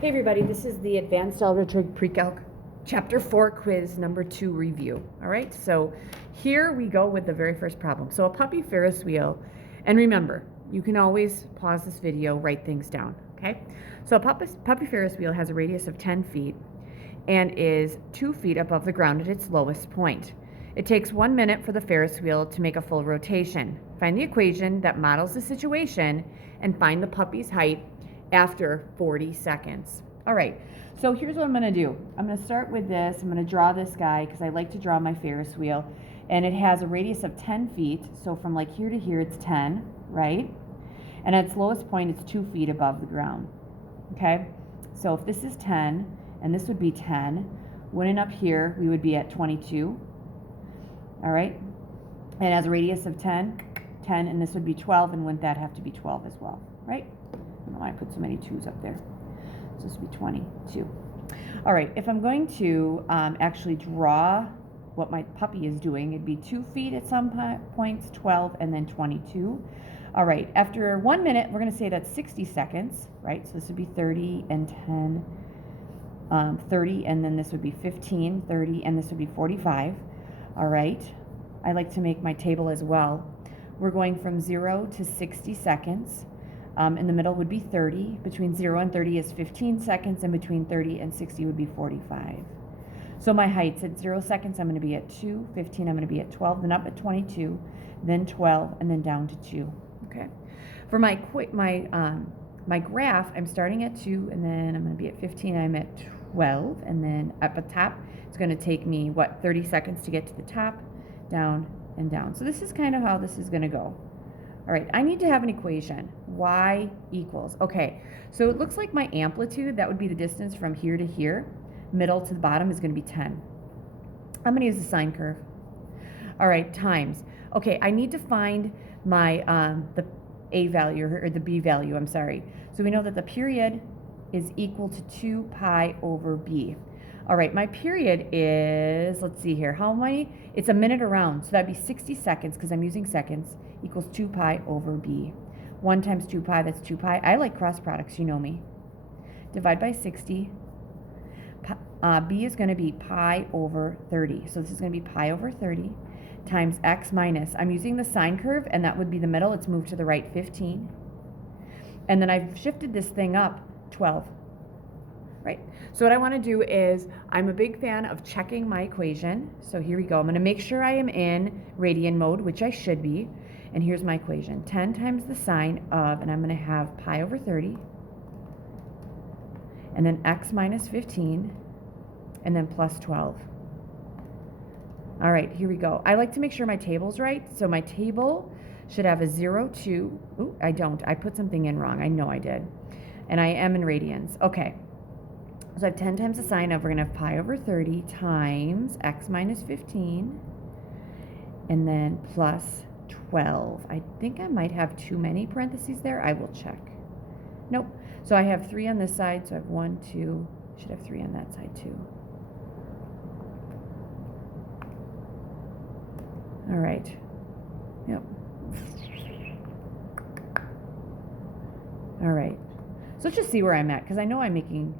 Hey everybody, this is the Advanced Algebra PreCalc Chapter 4 quiz number 2 review. All right, so here we go with the very first problem. So a puppy Ferris wheel, and remember, you can always pause this video, write things down, okay? So a puppy Ferris wheel has a radius of 10 feet and is 2 feet above the ground at its lowest point. It takes 1 minute for the Ferris wheel to make a full rotation. Find the equation that models the situation and find the puppy's height after 40 seconds. All right, so here's what I'm going to do. I'm going to start with this. I'm going to draw this guy because I like to draw my Ferris wheel. And it has a radius of 10 feet. So from like here to here, it's 10, right? And at its lowest point, it's 2 feet above the ground. Okay, so if this is 10, and this would be 10, went up here, we would be at 22. All right, and it has a radius of 10, and this would be 12, and wouldn't that have to be 12 as well, right? I don't know why I put so many 2's up there. So this would be 22. All right, if I'm going to actually draw what my puppy is doing, it'd be 2 feet at some points, 12, and then 22. All right, after 1 minute, we're going to say that's 60 seconds, right? So this would be 30 and 10, 30, and then this would be 15, 30, and this would be 45. All right, I like to make my table as well. We're going from 0 to 60 seconds. In the middle would be 30. Between 0 and 30 is 15 seconds, and between 30 and 60 would be 45. So my heights at 0 seconds, I'm going to be at 2, 15, I'm going to be at 12, then up at 22, then 12, and then down to 2. Okay. For my graph, I'm starting at 2, and then I'm going to be at 15, I'm at 12, and then up at top, it's going to take me, 30 seconds to get to the top, down, and down. So this is kind of how this is going to go. All right, I need to have an equation, y equals, okay, so it looks like my amplitude, that would be the distance from here to here, middle to the bottom is going to be 10. I'm going to use the sine curve. All right, times. Okay, I need to find my, the a value, or the b value, I'm sorry. So we know that the period is equal to 2 pi over b. All right, my period is, let's see here, how many? It's a minute around, so that'd be 60 seconds, because I'm using seconds, equals 2 pi over b. 1 times 2 pi, that's 2 pi. I like cross products, you know me. Divide by 60. B is going to be pi over 30. So this is going to be pi over 30 times x minus. I'm using the sine curve, and that would be the middle. It's moved to the right 15. And then I've shifted this thing up 12. Right? So what I want to do is, I'm a big fan of checking my equation. So here we go. I'm going to make sure I am in radian mode, which I should be. And here's my equation. 10 times the sine of, and I'm going to have pi over 30. And then x minus 15. And then plus 12. All right, here we go. I like to make sure my table's right. So my table should have a 0, 2. Ooh, I don't. I put something in wrong. I know I did. And I am in radians. Okay. So I have 10 times the sine of, we're going to have pi over 30 times x minus 15, and then plus 12. I think I might have too many parentheses there. I will check. Nope. So I have 3 on this side, so I have 1, 2, should have 3 on that side too. All right. Yep. All right. So let's just see where I'm at, because I know I'm making,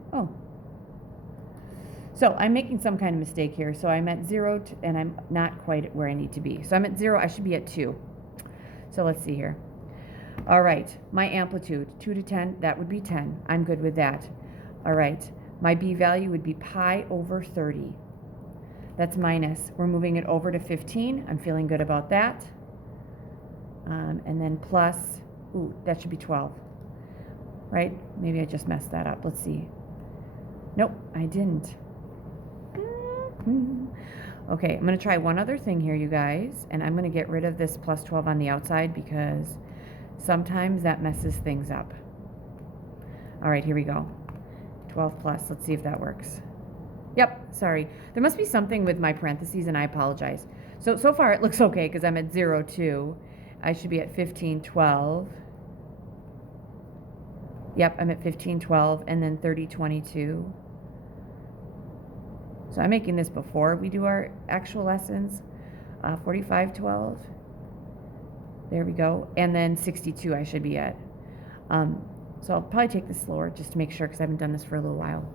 so I'm making some kind of mistake here. So I'm at 0, and I'm not quite where I need to be. So I'm at 0, I should be at 2. So let's see here. All right, my amplitude, 2 to 10, that would be 10. I'm good with that. All right, my b value would be pi over 30. That's minus. We're moving it over to 15. I'm feeling good about that. And then plus, ooh, that should be 12. Right? Maybe I just messed that up. Let's see. Nope, I didn't. Okay, I'm going to try one other thing here, you guys, and I'm going to get rid of this plus 12 on the outside because sometimes that messes things up. All right, here we go. 12 plus. Let's see if that works. Yep, sorry. There must be something with my parentheses, and I apologize. So far it looks okay because I'm at 0, 2. I should be at 15, 12. Yep, I'm at 15, 12, and then 30, 22. So I'm making this before we do our actual lessons. 45, 12. There we go. And then 62 I should be at. So I'll probably take this slower just to make sure because I haven't done this for a little while.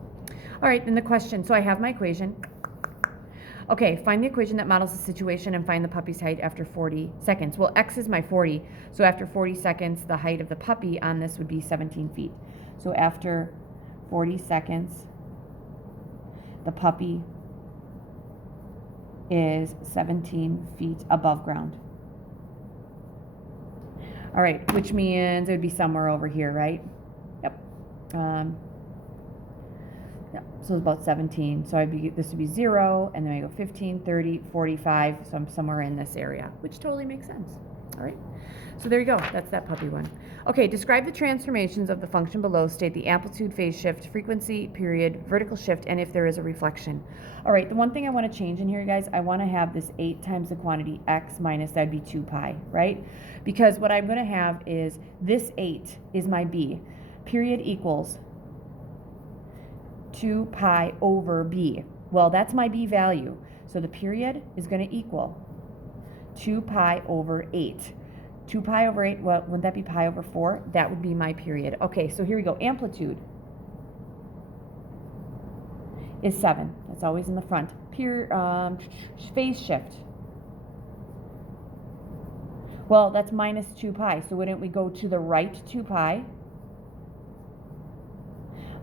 All right, then the question. So I have my equation. Okay, find the equation that models the situation and find the puppy's height after 40 seconds. Well, X is my 40, so after 40 seconds, the height of the puppy on this would be 17 feet. So after 40 seconds, the puppy is 17 feet above ground. All right, which means it would be somewhere over here, right? Yep. Yeah, so it's about 17. So this would be 0, and then I go 15, 30, 45. So I'm somewhere in this area, which totally makes sense. All right. So there you go. That's that puppy one. Okay, describe the transformations of the function below. State the amplitude, phase shift, frequency, period, vertical shift, and if there is a reflection. All right, the one thing I want to change in here, guys, I want to have this 8 times the quantity x minus, that'd be 2 pi, right? Because what I'm going to have is this 8 is my b. Period equals 2 pi over b. Well, that's my b value. So the period is going to equal 2 pi over 8. 2 pi over 8, well, wouldn't that be pi over 4? That would be my period. Okay, so here we go. Amplitude is 7. That's always in the front. Phase shift. Well, that's minus 2 pi. So wouldn't we go to the right 2 pi?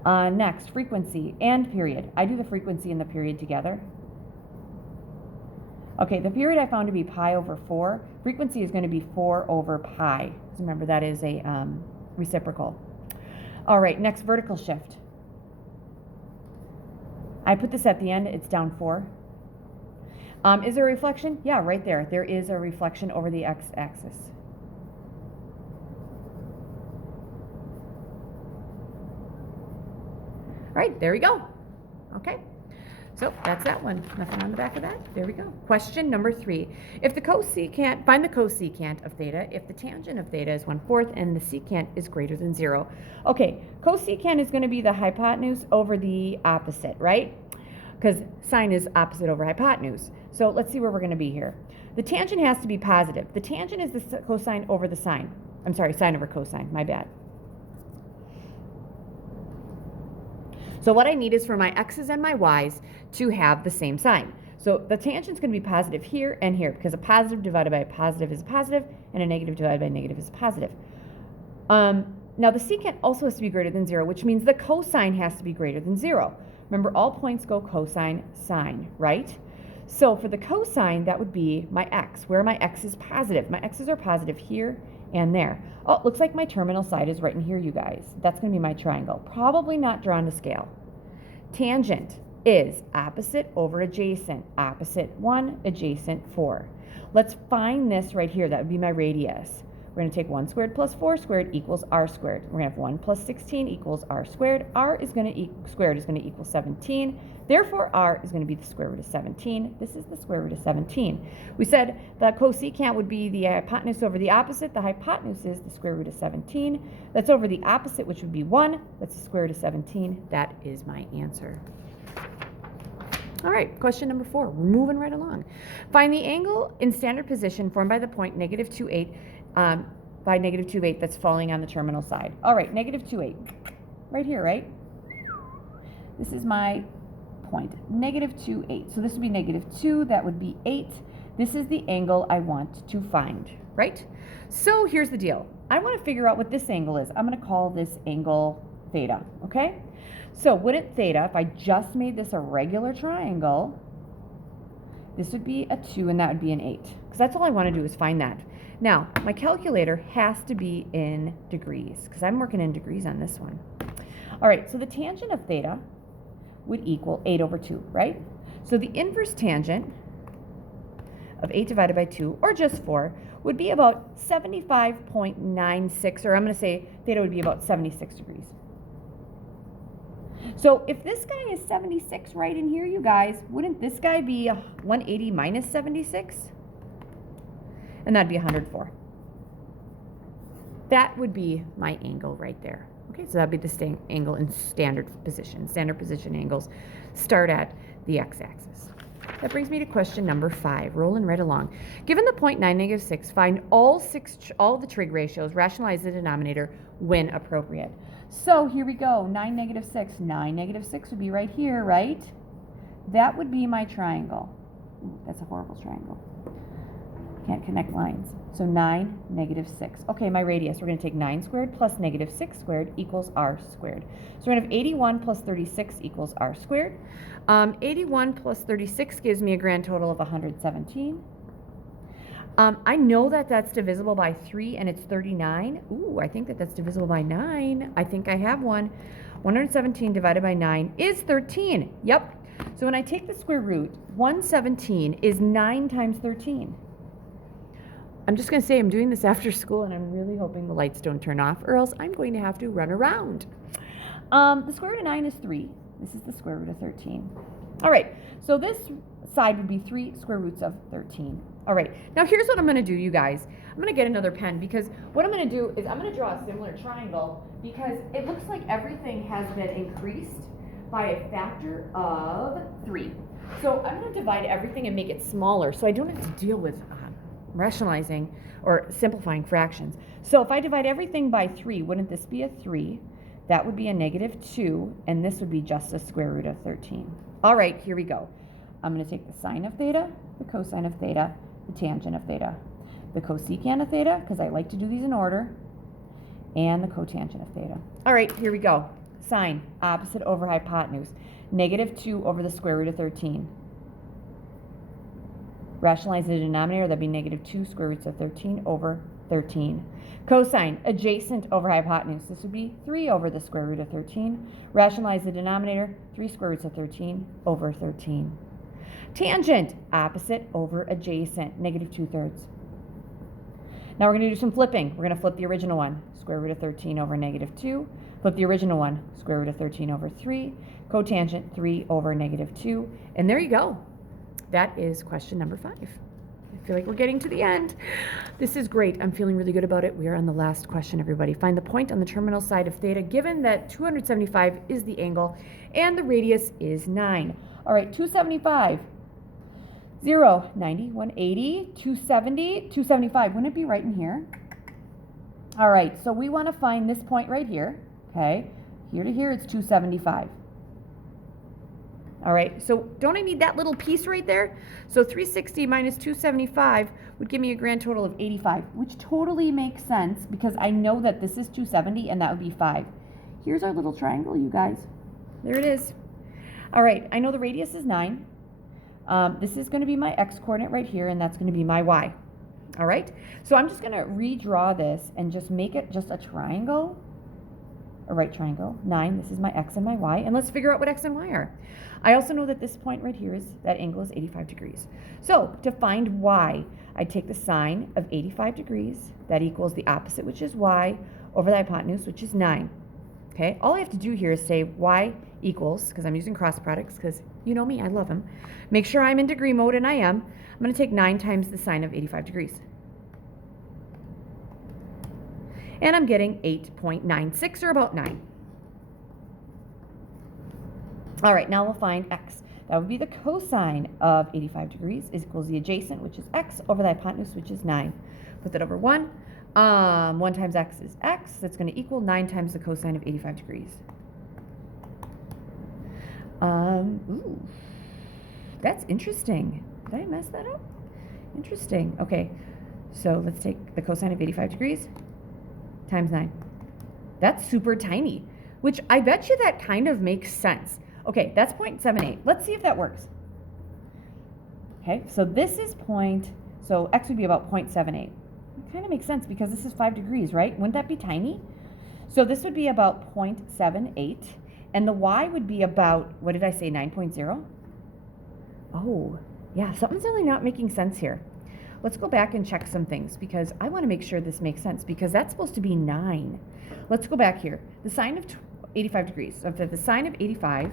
Next, frequency and period. I do the frequency and the period together. Okay, the period I found to be pi over 4. Frequency is going to be 4 over pi. So remember, that is a reciprocal. All right, next, vertical shift. I put this at the end. It's down 4. Is there a reflection? Yeah, right there. There is a reflection over the x-axis. All right, there we go. Okay. So that's that one. Nothing on the back of that. There we go. Question number 3. If the cosecant, find the cosecant of theta if the tangent of theta is 1/4 and the secant is greater than 0. Okay, cosecant is going to be the hypotenuse over the opposite, right? Because sine is opposite over hypotenuse. So let's see where we're going to be here. The tangent has to be positive. The tangent is the cosine over the sine. I'm sorry, sine over cosine. My bad. So what I need is for my x's and my y's to have the same sign. So the tangent's going to be positive here and here because a positive divided by a positive is a positive and a negative divided by a negative is a positive. Now the secant also has to be greater than 0, which means the cosine has to be greater than 0. Remember, all points go cosine, sine, right? So for the cosine, that would be my x, where my x is positive. My x's are positive here and there. Oh, it looks like my terminal side is right in here, you guys. That's going to be my triangle. Probably not drawn to scale. Tangent is opposite over adjacent. Opposite 1, adjacent 4. Let's find this right here. That would be my radius. We're going to take 1 squared plus 4 squared equals r squared. We're going to have 1 plus 16 equals r squared. R is going to squared is going to equal 17. Therefore, r is going to be the square root of 17. This is the square root of 17. We said the cosecant would be the hypotenuse over the opposite. The hypotenuse is the square root of 17. That's over the opposite, which would be 1. That's the square root of 17. That is my answer. All right, question number 4. We're moving right along. Find the angle in standard position formed by the point -2,8 by -2,8 that's falling on the terminal side. All right, -2,8. Right here, right? This is my point, -2,8. So this would be -2, that would be 8. This is the angle I want to find, right? So here's the deal. I want to figure out what this angle is. I'm going to call this angle theta, okay? So wouldn't theta, if I just made this a regular triangle, this would be a 2 and that would be an 8. Because that's all I want to do is find that. Now, my calculator has to be in degrees because I'm working in degrees on this one. All right, so the tangent of theta would equal 8 over 2, right? So the inverse tangent of 8 divided by 2, or just 4, would be about 75.96, or I'm going to say theta would be about 76 degrees. So if this guy is 76 right in here, you guys, wouldn't this guy be 180 minus 76? And that'd be 104. That would be my angle right there. Okay, so that'd be the angle in standard position. Standard position angles start at the x-axis. That brings me to question number 5, rolling right along. Given the point 9, -6, find all the trig ratios, rationalize the denominator when appropriate. So here we go, 9, negative 6. 9, negative 6 would be right here, right? That would be my triangle. Ooh, that's a horrible triangle. Can't connect lines. So 9, negative 6. Okay, my radius, we're going to take 9 squared plus negative 6 squared equals r squared. So we're going to have 81 plus 36 equals r squared. 81 plus 36 gives me a grand total of 117. I know that that's divisible by 3 and it's 39. Ooh, I think that that's divisible by 9. I think I have one. 117 divided by 9 is 13. Yep. So when I take the square root, 117 is 9 times 13. I'm just going to say I'm doing this after school and I'm really hoping the lights don't turn off or else I'm going to have to run around. The square root of 9 is 3. This is the square root of 13. All right, so this side would be 3 square roots of 13. All right, now here's what I'm going to do, you guys. I'm going to get another pen because what I'm going to do is I'm going to draw a similar triangle because it looks like everything has been increased by a factor of 3. So I'm going to divide everything and make it smaller so I don't have to deal with rationalizing or simplifying fractions. So if I divide everything by 3, wouldn't this be a 3? That would be a negative 2, and this would be just a square root of 13. All right, here we go. I'm going to take the sine of theta, the cosine of theta, the tangent of theta, the cosecant of theta, because I like to do these in order, and the cotangent of theta. All right, here we go. Sine, opposite over hypotenuse, negative 2 over the square root of 13. Rationalize the denominator, that'd be negative 2 square roots of 13 over 13. Cosine, adjacent over hypotenuse, this would be 3 over the square root of 13. Rationalize the denominator, 3 square roots of 13 over 13. Tangent, opposite over adjacent, negative 2/3. Now we're going to do some flipping. We're going to flip the original one, square root of 13 over negative 2. Flip the original one, square root of 13 over 3. Cotangent, 3 over negative 2. And there you go. That is question number 5. I feel like we're getting to the end. This is great. I'm feeling really good about it. We are on the last question, everybody. Find the point on the terminal side of theta given that 275 is the angle and the radius is 9. All right, 275. 0, 90, 180, 270, 275. Wouldn't it be right in here? All right, so we want to find this point right here. Okay, here to here it's 275. All right, so don't I need that little piece right there? So 360 minus 275 would give me a grand total of 85, which totally makes sense because I know that this is 270 and that would be 5. Here's our little triangle, you guys. There it is. All right, I know the radius is 9. This is going to be my x-coordinate right here, and that's going to be my y. All right, so I'm just going to redraw this and just make it just a triangle, a right triangle. 9, this is my x and my y, and let's figure out what x and y are. I also know that this point right here is, that angle is 85 degrees. So to find y, I take the sine of 85 degrees, that equals the opposite, which is y, over the hypotenuse, which is 9. Okay, all I have to do here is say y equals, because I'm using cross products, because you know me, I love them. Make sure I'm in degree mode, and I am. I'm going to take 9 times the sine of 85 degrees. And I'm getting 8.96, or about 9. All right, now we'll find x. That would be the cosine of 85 degrees is equals the adjacent, which is x, over the hypotenuse, which is 9. Put that over 1. 1 times x is x. That's going to equal 9 times the cosine of 85 degrees. Ooh, that's interesting. Did I mess that up? Interesting. Okay, so let's take the cosine of 85 degrees times 9. That's super tiny, which I bet you that kind of makes sense. Okay, that's 0.78. Let's see if that works. Okay, so this is so x would be about 0.78. It kind of makes sense because this is 5 degrees, right? Wouldn't that be tiny? So this would be about 0.78. And the y would be about, what did I say, 9.0? Oh, yeah, something's really not making sense here. Let's go back and check some things because I want to make sure this makes sense because that's supposed to be 9. Let's go back here. The sine of 85 degrees. So if the sine of 85,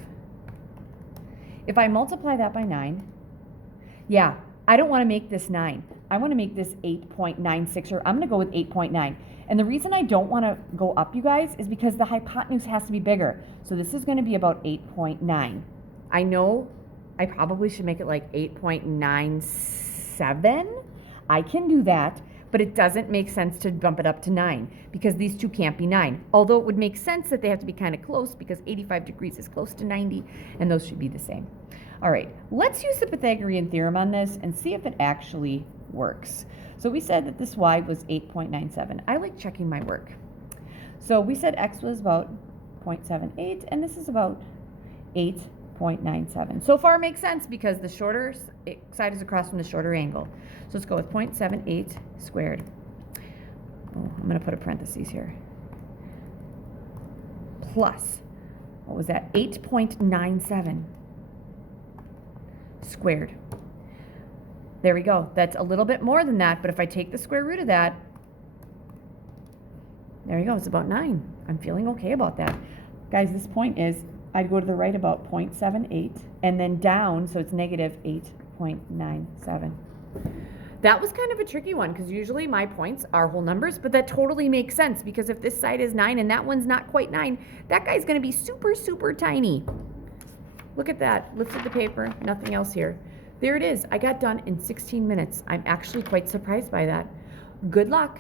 if I multiply that by 9, yeah, I don't want to make this 9. I want to make this 8.96, or I'm going to go with 8.9. And the reason I don't want to go up, you guys, is because the hypotenuse has to be bigger. So this is going to be about 8.9. I know I probably should make it like 8.97. I can do that, but it doesn't make sense to bump it up to 9 because these two can't be 9. Although it would make sense that they have to be kind of close because 85 degrees is close to 90, and those should be the same. All right, let's use the Pythagorean theorem on this and see if it actually works. So we said that this y was 8.97. I like checking my work. So we said x was about 0.78, and this is about 8.97. So far it makes sense because the shorter side is across from the shorter angle. So let's go with 0.78 squared. Oh, I'm going to put a parentheses here. Plus, what was that? 8.97 squared. There we go. That's a little bit more than that, but if I take the square root of that, there you go. It's about 9. I'm feeling okay about that. Guys, this point is, I'd go to the right about 0.78 and then down, so it's negative 8.97. That was kind of a tricky one because usually my points are whole numbers, but that totally makes sense because if this side is 9 and that one's not quite 9, that guy's going to be super, super tiny. Look at that. Lift at the paper. Nothing else here. There it is. I got done in 16 minutes. I'm actually quite surprised by that. Good luck.